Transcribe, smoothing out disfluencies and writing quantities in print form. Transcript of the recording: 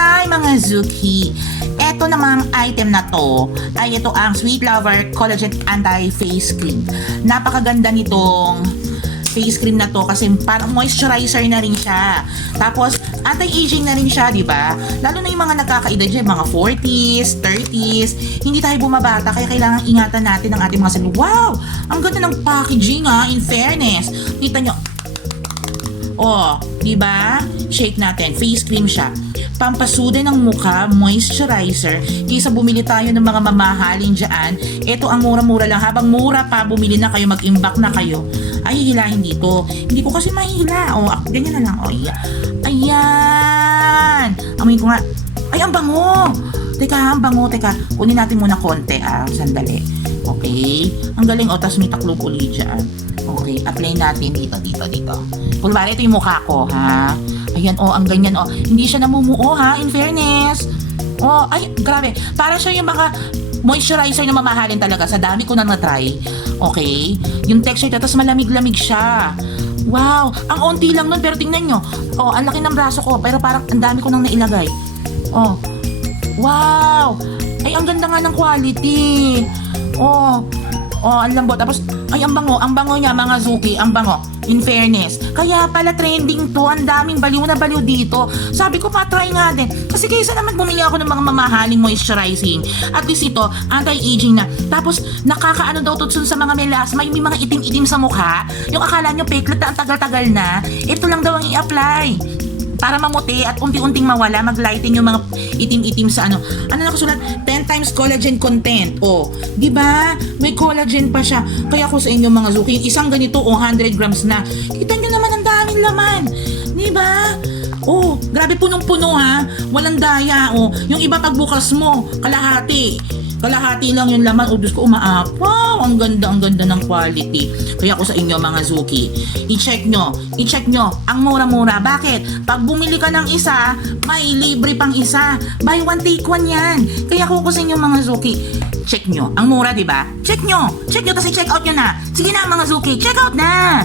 Hi mga Zuki! Ito namang item na to ay ito ang Sweet Lover Collagen Anti-Face Cream. Napakaganda nitong face cream na to kasi parang moisturizer na rin siya. Tapos anti-aging na rin siya, di ba? Lalo na yung mga nagkakaedad dyan, mga 40s, 30s, hindi tayo bumabata kaya kailangan ingatan natin ang ating mga sarili. Wow! Ang ganda ng packaging in fairness. Kita nyo. Oh, di ba? Shake natin. Face cream siya. Pampasude ng mukha, moisturizer. Kaysa bumili tayo ng mga mamahalin dyan, ito ang mura-mura lang. Habang mura pa, bumili na kayo, mag-imbak na kayo. Ay, hihilahin dito. Hindi ko kasi mahihila. O, ganyan na lang. O, ayan. Amoy ko nga. Ay, ang bango. Teka, ang bango. Teka, kunin natin muna konti. Sandali. Okay. Ang galing. O, tas may taklog uli dyan. Okay, apply natin dito. Kulbari, ito yung mukha ko, ha? Ayan, ang ganyan, Hindi siya namumuo, ha? In fairness. Ay, grabe. Para siya yung mga moisturizer na mamahalin talaga. Sa dami ko na na-try. Okay? Yung texture, tapos malamig-lamig siya. Wow! Ang onti lang nun, pero tingnan nyo. Ang laki ng braso ko, pero parang ang dami ko nang nailagay. Wow! Ay, ang ganda nga ng quality. Ang lambot. Tapos, ay, ang bango niya, mga Zuki, ang bango. In fairness. Kaya pala trending to, ang daming baliw na baliw dito. Sabi ko, try nga din. Kasi kaysa naman bumili ako ng mga mamahaling moisturizing. At least ito, anti-aging na. Tapos, nakakaano daw to sa mga melasma, yung may mga itim-itim sa mukha. Yung akala nyo, peklat na ang tagal-tagal na. Ito lang daw ang i-apply. Para mamuti at unti-unting mawala, mag-lighten yung mga itim-itim sa ano nakasulat? 10 times collagen content. Di ba? May collagen pa siya. Kaya ko sa inyo mga Zuki, yung isang ganito 100 grams na. Kita nyo naman ang daming laman. Di ba? Grabe punong-puno ha. Walang daya. Yung iba pagbukas mo, kalahati lang yung laman. Diyos ko, umaap. Wow, ang ganda ng quality. Kaya ako sa inyo mga Zuki, i-check nyo, ang mura-mura. Bakit? Pag bumili ka ng isa, may libre pang isa. Buy one, take one yan. Kaya ako sa inyo mga Zuki, check nyo. Ang mura, diba? Check nyo, tapos i-check out nyo na. Sige na mga Zuki, check out na.